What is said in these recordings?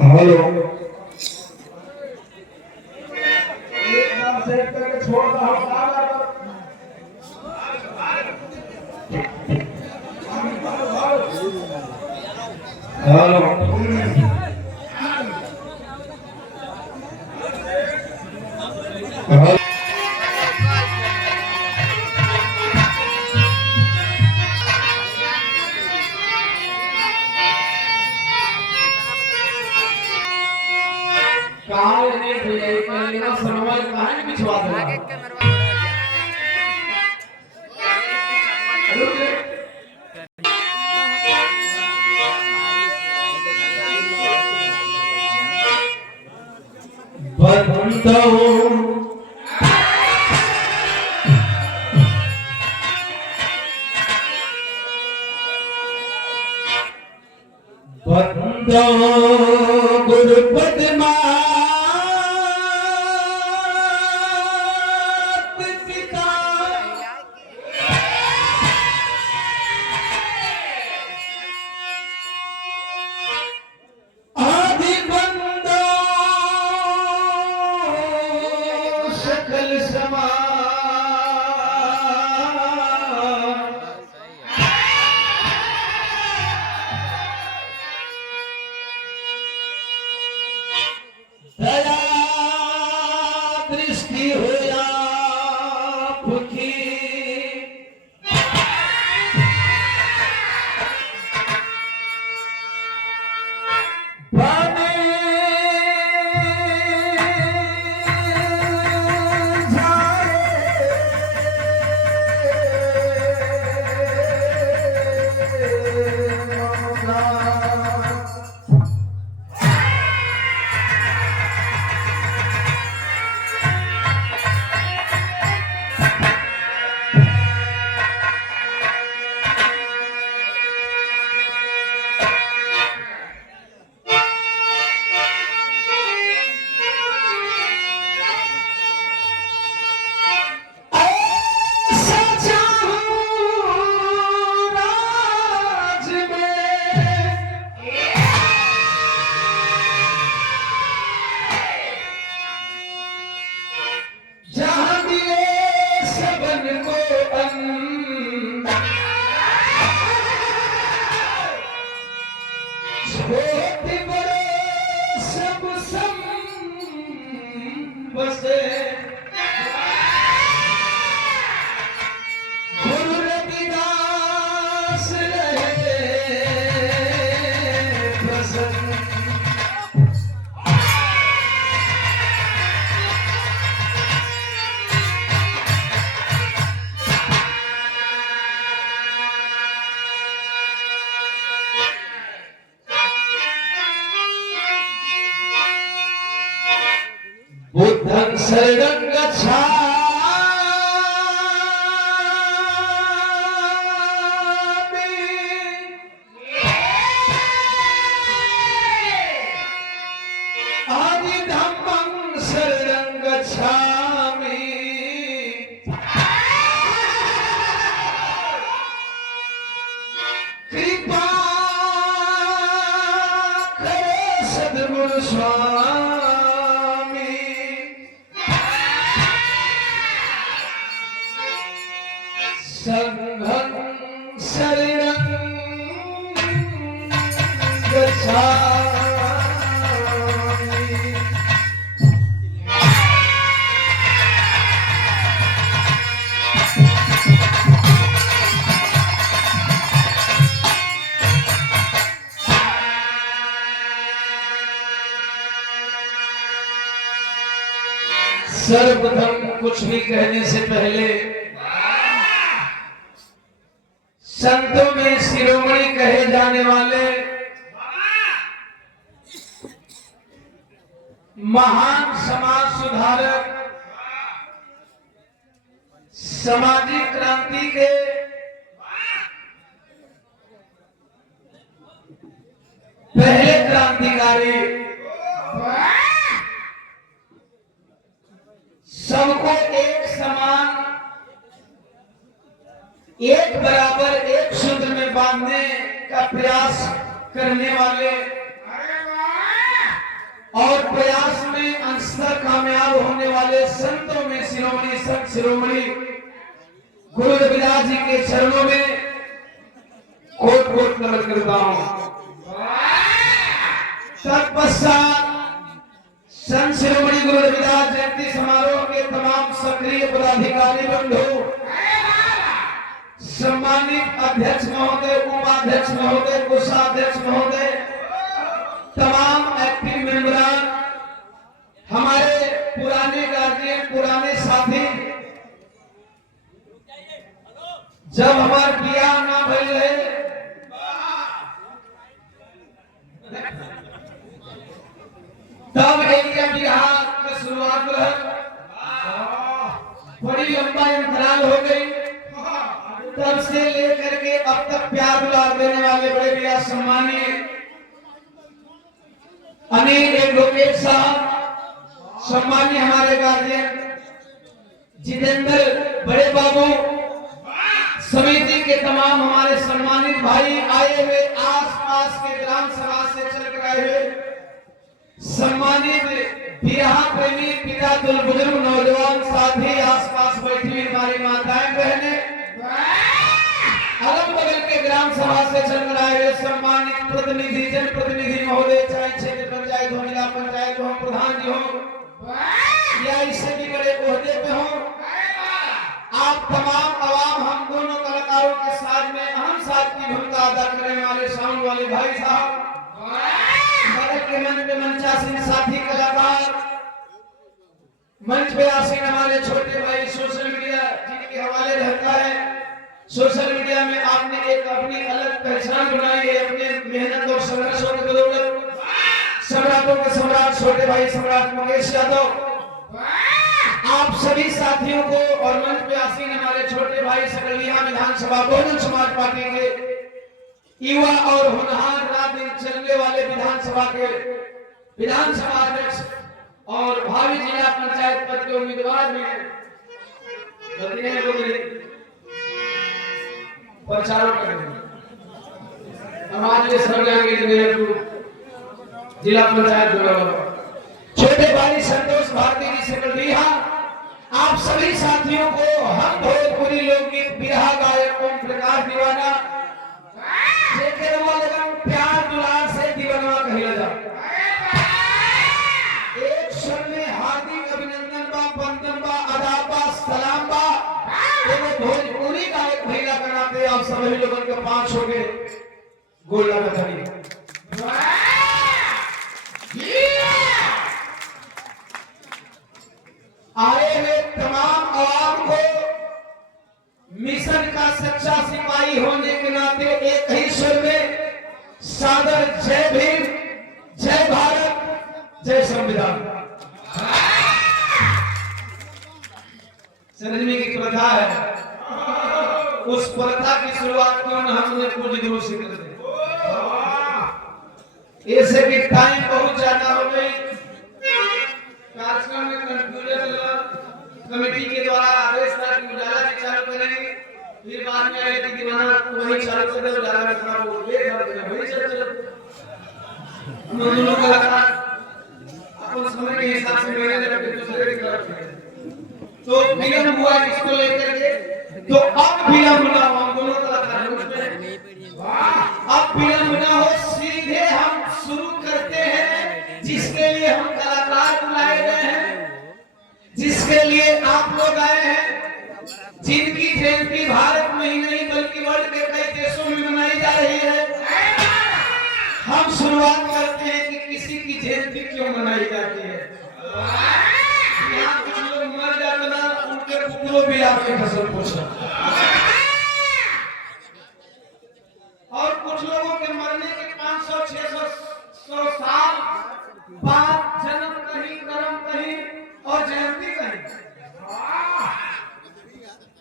Hello hello hello कहां ने भैया एक लेना सनवाई कहां पिछवा दे आगे कैमरा बंदो बंदो गुरुपद मात पिता आदि बंदो सकल समाज दया दृष्टि होया पुखी बने बुद्धं शरणं गच्छामि आदि धम्मं शरणं गच्छामि कृपा करे सद्गुरु स्वामी संघं शरणं गच्छामि। सर्वप्रथम कुछ भी कहने से पहले संतों में शिरोमणि कहे जाने वाले महान समाज सुधारक सामाजिक क्रांति के पहले क्रांतिकारी सबको एक समान एक बराबर एक सूत्र में बांधने का प्रयास करने वाले और प्रयास में अंशतः कामयाब होने वाले संतों में शिरोमणि संत शिरोमणि गुरु रविदास जी के चरणों में कोट कोट नमन करता हूं। तत्पश्चात संत शिरोमणि गुरु रविदास जयंती समारोह के तमाम सक्रिय पदाधिकारी बंधु, सम्मानित अध्यक्ष महोदय, उपाध्यक्ष महोदय, कोषाध्यक्ष महोदय, तमाम एक्टिव मेंबरान, हमारे पुराने गार्जियन, पुराने साथी, जब हमारे बियाह ना भइल रहे तब एरिया बिहार का शुरुआत रहा, बड़ी लंबा अंतराल हो गई। तब से लेकर के अब तक प्यार दुलार देने वाले बड़े भैया सम्मानीय अनिल एडवोकेट साहब, सम्मानीय हमारे गार्जियन जितेंद्र बड़े बाबू, समिति के तमाम हमारे सम्मानित भाई, आए हुए आसपास के ग्राम सभा से चल कर आए हुए सम्मानित बिरहा प्रेमी पिता तुल बुजुर्ग नौजवान साथी, आसपास बैठी हमारी माताएं बहनें, अगल बगल के ग्राम सभा से चल कर आए हुए सम्मानित प्रतिनिधि, जनप्रतिनिधि महोदय, चाहे क्षेत्र पंचायत हो, जिला पंचायत हो, प्रधान जी हो या इससे भी बड़े ओहदे पे हो, आप तमाम आवाम, हम दोनों कलाकारों के साथ में अहम साथ की भूमिका अदा करने वाले साउंड वाले भाई साहब, बगल के मंच पे मंचासीन साथी कलाकार, मंच पे आसीन हमारे छोटे भाई, सोशल मीडिया जिनके हवाले रहता है, सोशल मीडिया में आपने एक अपनी अलग पहचान बनाई है, अपने मेहनत और संघर्षों की बदौलत, सम्राटों के सम्राट छोटे भाई सम्राट मुकेश यादव, आप सभी साथियों को और मंच पे आसीन हमारे छोटे भाई सकलिया विधानसभा बहुजन समाज पार्टी के युवा और होनहार रात दिन चलने वाले विधानसभा के विधानसभा अध्यक्ष और भावी जिला पंचायत पद के उम्मीदवार भी प्रचार कर रहे हैं। हमारे जिला पंचायत छोटे भाई संतोष भारती जी से कलिया, आप सभी साथियों को हम भोजपुरी लोकगीत बिरहा गायक ओम प्रकाश दीवाना जेके लगन प्यार दुलार से दीवाना कहिला जा। एक शब्द में हार्दिक अभिनंदन बा, वंदन बा, आदाब बा, सलाम बा। एगो भोजपुरी गायक भैया कराते आप सभी लोगन के 5 हो गए गोल लगा करी। आए हुए तमाम आवाम को मिशन का सच्चा सिपाही होने के नाते एक ही स्वर में सादर जय भीम, जय भारत, जय संविधान। समझने की प्रथा है, उस प्रथा की शुरुआत क्यों न हमने पूज्य गुरु से कर दी। ऐसे भी टाइम बहुत ज्यादा हो गई, कार्यक्रम में कंफ्यूजन कमेटी के द्वारा आदेश था कि उजाला भी चालू करेंगे, फिर बाद में आए कि दीवाना वही चालू कर दे, उजाला में खराब हो गया, वही चल हम दोनों कलाकार अपन समय के हिसाब से मेरे तरफ दूसरे की तरफ है, तो विलंब हुआ इसको लेकर के, तो अब विलंब ना हो, हम दोनों कलाकार उसमें अब विलंब ना हो, सीधे हम शुरू करते हैं जिसके लिए हम कलाकार बुलाए गए हैं, जिसके लिए आप लोग आए हैं, जिनकी जयंती भारत में ही नहीं बल्कि वर्ल्ड के कई देशों में मनाई जा रही है। हम शुरुआत करते हैं कि किसी की जयंती क्यों मनाई जाती है। यहाँ कुछ लोग मर जाते ना, उनके पुत्रों भी आपके फसल पोषण, और कुछ लोगों के मरने के 500, 600, 100 साल बाद जन्म कहीं, कर्म कहीं और जयंती कहीं।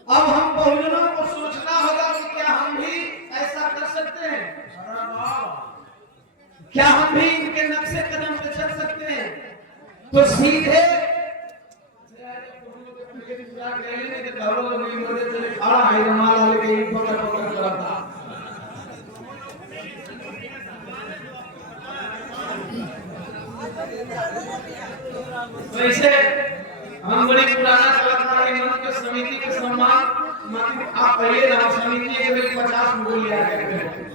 अब हम बहुजनों को सोचना होगा कि क्या हम भी ऐसा कर सकते हैं, क्या हम भी इनके नक्शे कदम पे चल सकते हैं। तो सीधे वैसे हम बड़ी पुराना कलाकार मंच के समिति के सम्मान मतलब आप पहले ना समिति के लिए 50 बोल लिया करते हैं।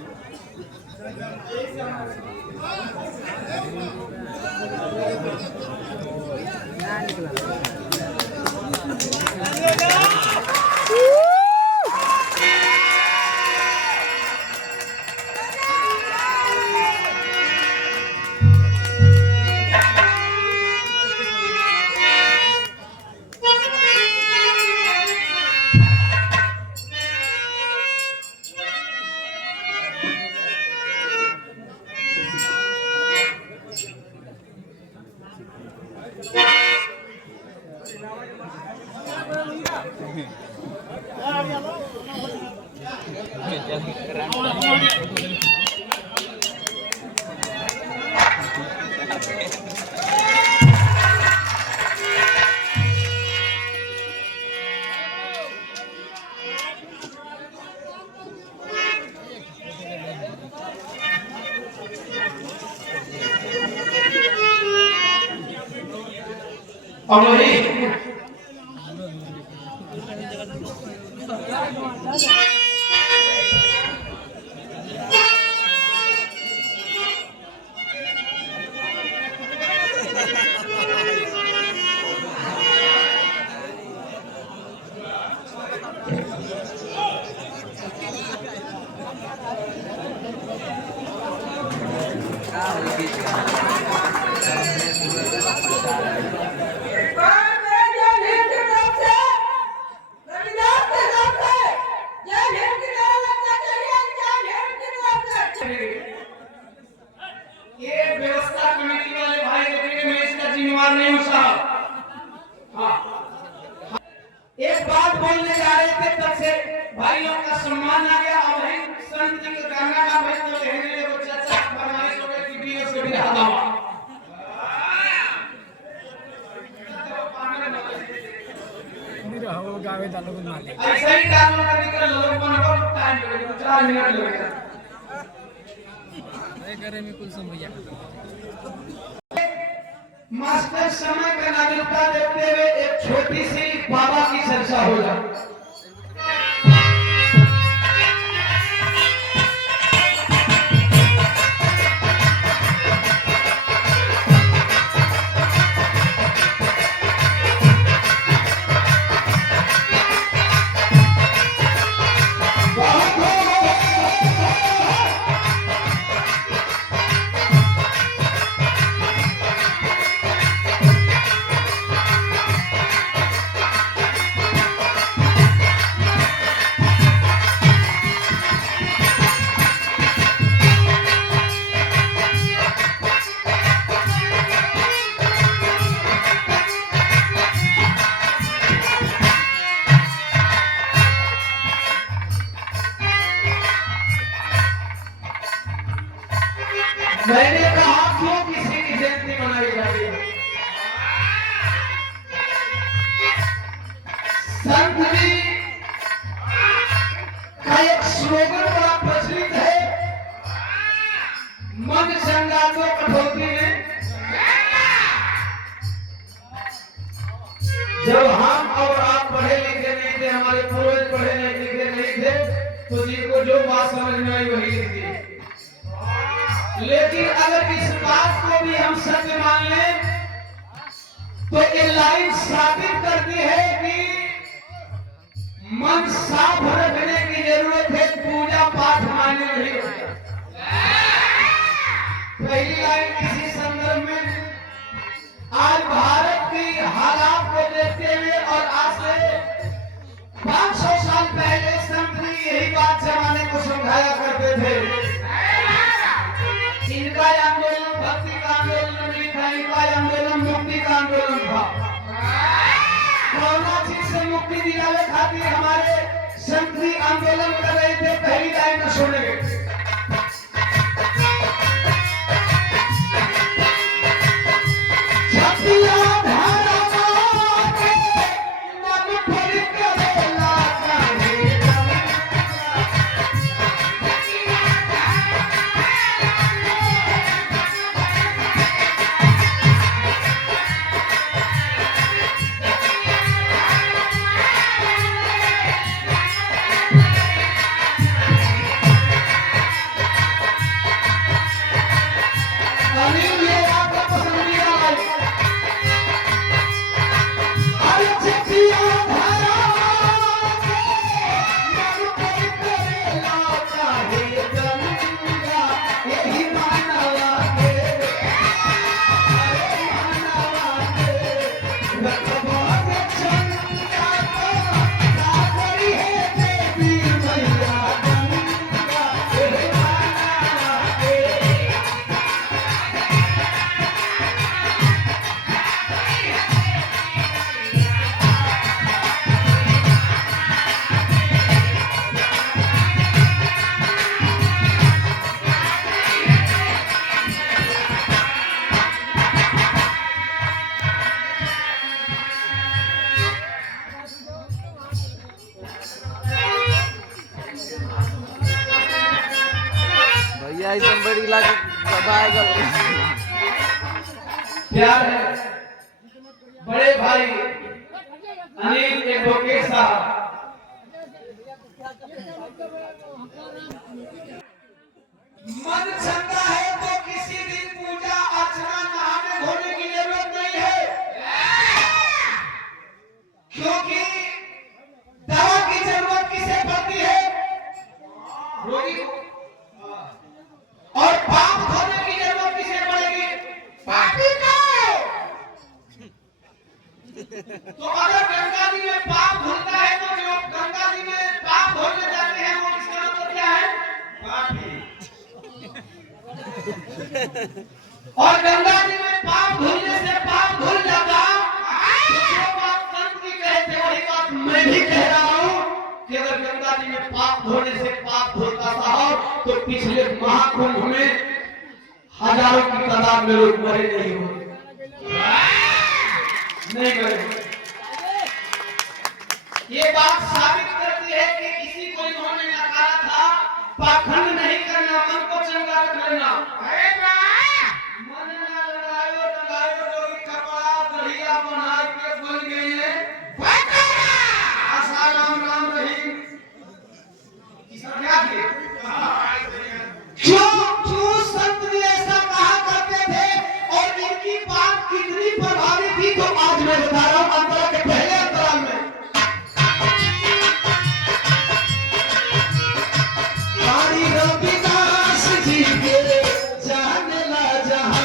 और वही ये व्यवस्था कमेटी वाले भाई लोग मैं इसका जिम्मेवार नहीं हूं साहब। हाँ, एक बात बोलने जा रहे थे तब से भाइयों का सम्मान आ गया और वही संत जी के गंगा का भाई तो लेने ले वो चाचा फरमाइश हो गई कि बीओ से भी हटा हुआ गावे तालुक मालिक ऐसे ही कानून का निकल लोग को टाइम लगेगा 4 मिनट लगेगा करे में कुल समझ मास्टर समय का नागरिकता देते हुए एक छोटी सी बाबा की चर्चा हो जाए। मैंने कहा क्यों किसी की जयंती मनाई जाती है। संत जी का एक स्लोगन बड़ा प्रचलित है, मन चंगा तो कटौती में। जब हम और आप पढ़े लिखे नहीं थे, हमारे पूर्वज पढ़े लिखे नहीं थे, तो जिनको जो बात समझ में आई वही लिखी। लेकिन अगर इस बात को भी हम सत्य मान लें तो ये लाइन साबित करती है कि मन साफ रखने की जरूरत है, पूजा पाठ माने नहीं होता। पहली लाइन किसी संदर्भ में आज भारत की हालात को देखते हुए और आज से 500 साल पहले संत जी यही बात जमाने को समझाया करते थे। इनका आंदोलन भक्ति का आंदोलन नहीं था, इनका आंदोलन मुक्ति का आंदोलन था। कोरोना चीज से मुक्ति दिलाने खातिर हमारे संत जी आंदोलन कर रहे थे। पहली लाइन में सुनेंगे, guys, somebody like bye. प्यार है बड़े भाई अनिल एडवोकेट साहब। मन चंगा है तो किसी दिन पूजा अर्चना नहाने धोने की जरूरत नहीं है, क्योंकि दवा की जरूरत किसे पड़ती है? रोगी को। और पाप धोने की जरूरत किसे पड़ेगी? पापी को। तो अगर गंगा जी में पाप धुलता है तो जो गंगा जी में पाप धोने जाते हैं वो इसका मतलब क्या है? पापी। और गंगा जी में पाप धुलने से पाप धुल जाता, तो जो बात संत जी कहे थे वही बात मैं भी कह रहा हूँ कि अगर गंगा जी में पाप धोने से पाप धुलता साहब तो पिछले महाकुंभ में हजारों की तादाद में लोग मरे नहीं होते, नहीं मरे। ये बात साबित करती है कि किसी को इन्होंने नकारा था। पाखंड नहीं करना, मन को चंगा रख लेना। मन ना लगायो जो कपड़ा दढ़िया बना के बन गए हैं, आशा राम राम रही। क्या किए? क्यों संत जी ऐसा कहा करते थे और इनकी बात कितनी प्रभावी थी, तो आज मैं बता रहा हूं अंतरा के पहले अंतराल में। रानी रविदास जी के जाने ला जहां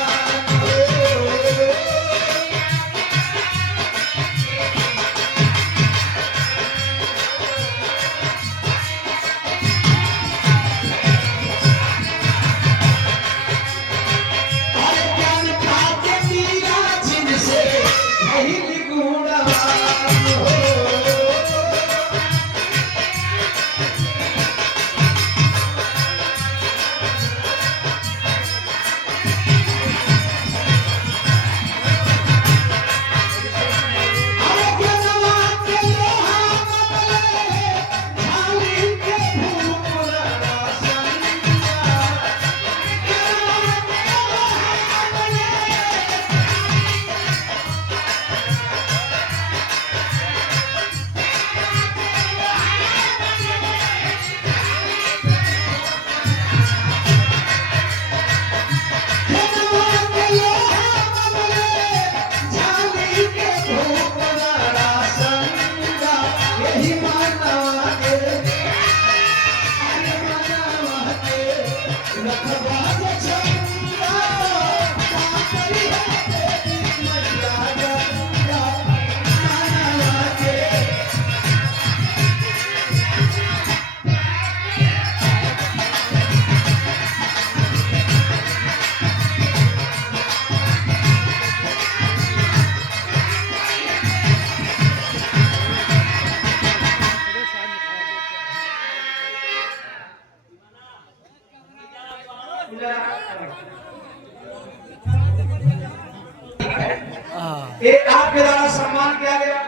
आपके द्वारा सम्मान किया गया।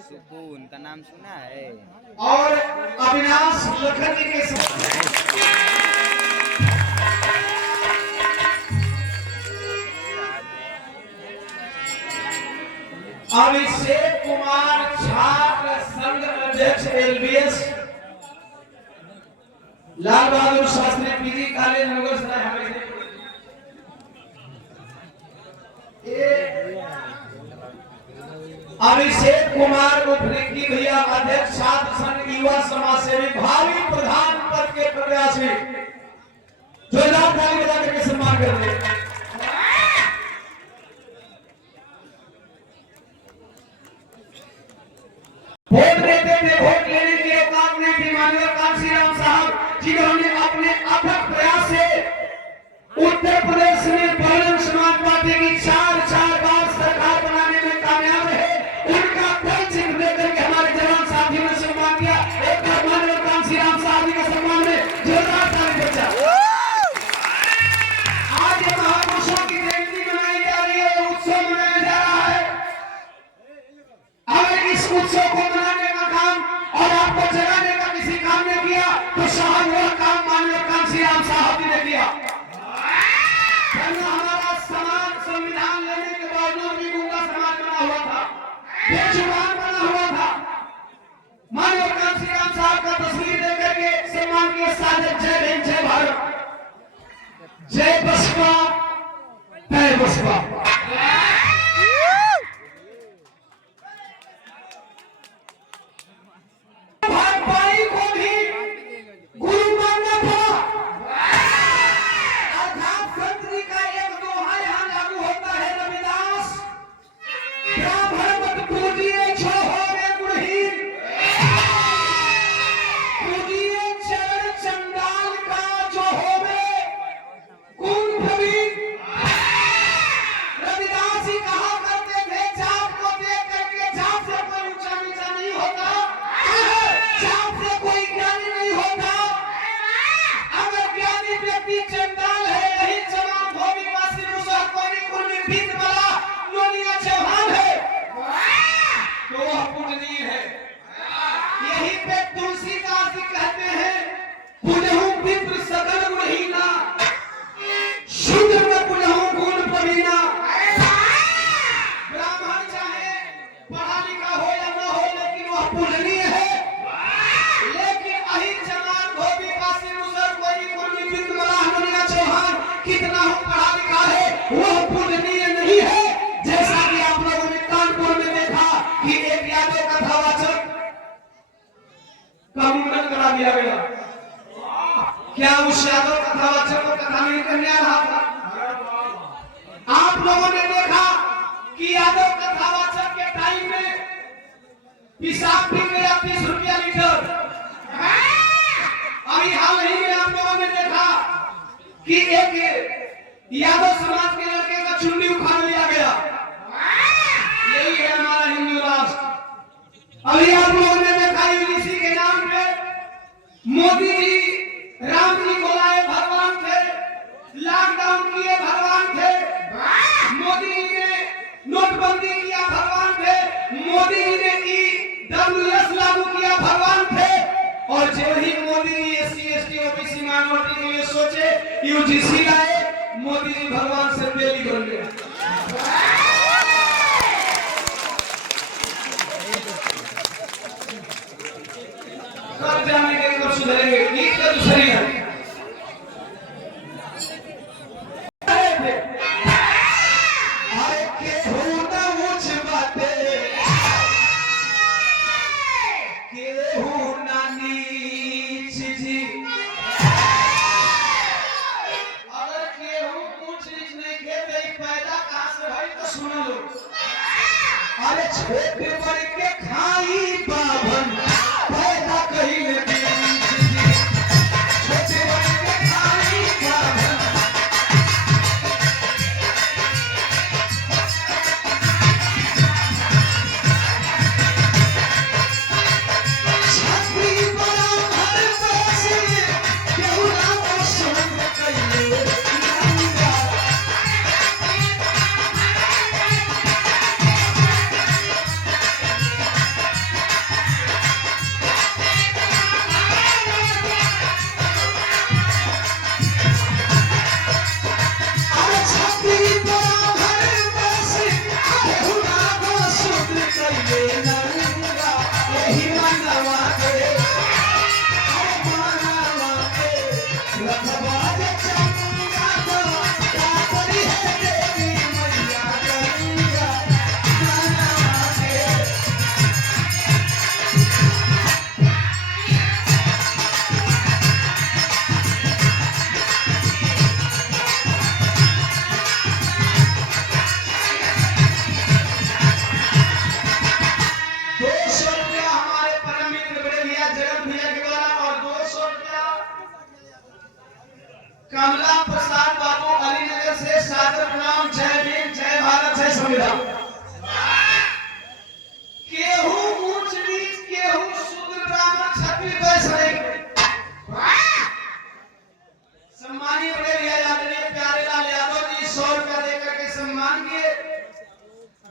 सुब्बू उनका नाम सुना है। और अविनाश लखन जी के अभिषेक कुमार छात्र संघ अध्यक्ष LBS Lal Bahadur Shastri PG college नगर सराय हमेशा अभिषेक कुमार उर्फ रिक्की भैया अध्यक्ष छात्र संघ युवा समाज सेवी भावी प्रधान पद के प्रत्याशी जोरदार ताली बजा करके सम्मान कर दे। वोट देते थे, वोट लेने की औकात नहीं थी। माननीय कांसी राम साहब जिन्होंने अपने अथक प्रयास से उत्तर प्रदेश में बहुजन समाज पार्टी की चार बार सरकार बनाने में कामयाब रहे। उनका तय चिन्ह देकर के हमारे जवान साथियों ने सम्मान किया। एक बार माननीय कांसी राम साहब जी के सम्मान में जोरदार ताली बजा। आज ये महापुरुषों की जयंती मनाई जा रही है, उत्सव मनाया जा रहा है। अगर इस उत्सव को मनाने का काम और आपको जगाने का किसी काम ने किया तो शायद वह काम माननीय कांसी राम साहब जी ने किया। जय बसपा जय बसपा। भाई को भी गुरु मानना था। अर्थात संतरी का एक दोहा यहाँ लागू होता है, रविदास ब्राह्मण मत पूजिए छो होवे गुणहीन, पूजिए चरण चंडाल का जो होवे गुण प्रवीण। रविदास ही कहा करते थे जात को देख करके जात से कोई ऊंचा नीचा नहीं होता, जात से कोई ज्ञानी नहीं होता। अगर ज्ञानी व्यक्ति चंडाल है, यही जवान धोबी वासी मुसहर कोई कुर्मी भीत वाला लोनिया चौहान है तो वह पूजनीय है। यही पे तुलसीदास जी कहते हैं पुजहु विप्र सकल गुणहीना, शूद्र न पुजहु गुण प्रवीणा। ब्राह्मण चाहे पढ़ा लिखा हो या न हो, लेकिन वह पूजनीय है। लेकिन अहिर जवान धोबी वासी मुसहर कोई कुर्मी भीत वाला लोनिया चौहान कितना हो पढ़ा लिखा है, वह पूजनीय नहीं है। जैसा कि आप लोगों ने कानपुर में देखा कि एक यादव कथावाचक का मुंडन करा दिया गया। क्या उस यादव कथावाचक को कथा नहीं करने आ रहा था? आप लोगों ने देखा कि यादव कथावाचक के टाइम में पेशाब पी गया 30 रुपया लीटर। अभी हाल ही में आप लोगों ने देखा कि एक यादव समाज के लड़के का चुन्नी उखाड़ लिया गया। यही है हमारा हिंदू राष्ट्र। अभी आप लोगों ने देखा यूनिसी के नाम पे मोदी जी राम जी को लाए भगवान थे, लॉकडाउन किए भगवान थे, मोदी जी ने नोटबंदी किया भगवान थे, मोदी जी ने EWS लागू किया भगवान थे। और जब ही Modi ji SC ST OBC minority के लिए सोचे UGC लाए, मोदी जी भगवान से बेली बन गए। कब जाने के कब सुधरेंगे, ईद का दूसरी है। अरे केहू ना ऊंच बाटे, केहू ना नीच जी। अगर केहू ऊंच नीच नहीं खेते, पैदा कहाँ से भाई तो सुन लो। अरे छोटे बड़ के खाई बाभन पैदा कहीं ले छोटे बड़ के खाई बाभन। छतरी बड़ा घर बसे केहू ना पसंद कइले नंगा। अरे छतरी बड़ा घर बसे केहू ना पसंद कइले नंगा। यही मनवा के अरे मनवा के रखवा जे चंगा तो कातरी है देवी मैया गंगा। मनवा के ₹200 हमारे परम मित्र बड़े भैया जगत भैया के द्वारा, और ₹200 कमला प्रसाद बाबू अलीनगर से सादर प्रणाम। जय भीम, जय भारत, जय संविधान। केहू ऊंच नीच, केहू शूद्र ब्राह्मण क्षत्रिय वैश्य नहीं। सम्मानीय बड़े भैया आदरणीय प्यारेलाल यादव जी 100 रुपया देकर के सम्मान किए।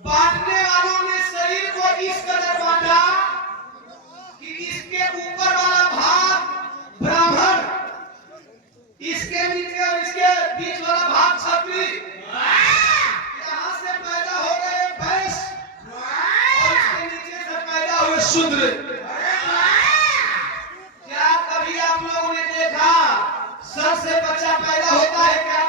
बांटने वालों ने शरीर को इस कदर बांटा कि इसके ऊपर वाला भाग ब्राह्मण, इसके नीचे और इसके बीच वाला भाग क्षत्रिय। यहाँ से पैदा हो गए वैश्य और इसके नीचे से पैदा हुए शूद्र। क्या कभी आप लोगों ने देखा सर से बच्चा पैदा होता है क्या?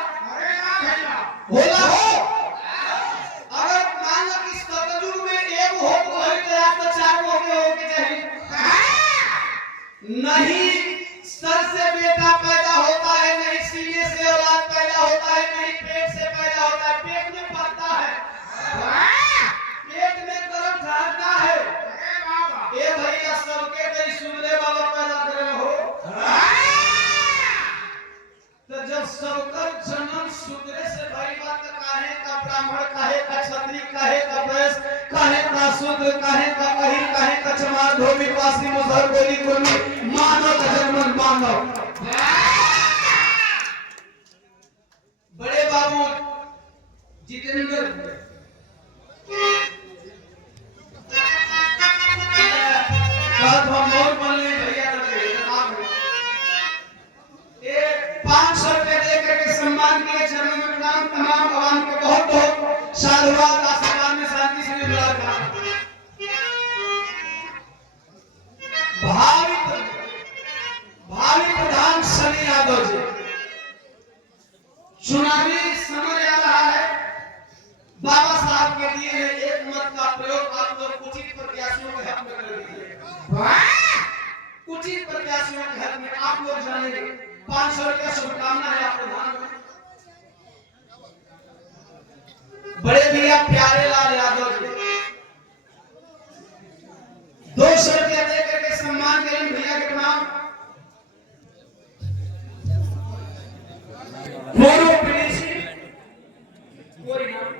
सबकर जन्म शूद्र से भाई बात काहे का ब्राह्मण काहे का क्षत्रिय काहे का वैश्य काहे का शूद्र काहे का अहिर काहे का चमार धोबी पासी मुसहर कोली कुर्मी मानव का जन्म मानव। बड़े बाबू जितेंद्र बात हम और बोलने भैया ये 500 रुपए दे करके सम्मान किए चरणों में प्रणाम तमाम आवाम को बहुत बहुत साधुवाद आशीर्वाद में शांति से मिला था। भावी प्रधान सनी यादव जी चुनावी समय आ रहा है, बाबा साहब के दिए हुए एक मत का प्रयोग आप लोग उचित प्रत्याशियों के हक में कर दीजिए। उचित प्रत्याशियों के हक में आप लोग जानेंगे 500 रुपया शुभकामना है आप प्रधान। बड़े भैया प्यारे लाल यादव जी 200 रुपया दे करके सम्मान करें भैया के नाम। पूर्व पुलिस कोई नाम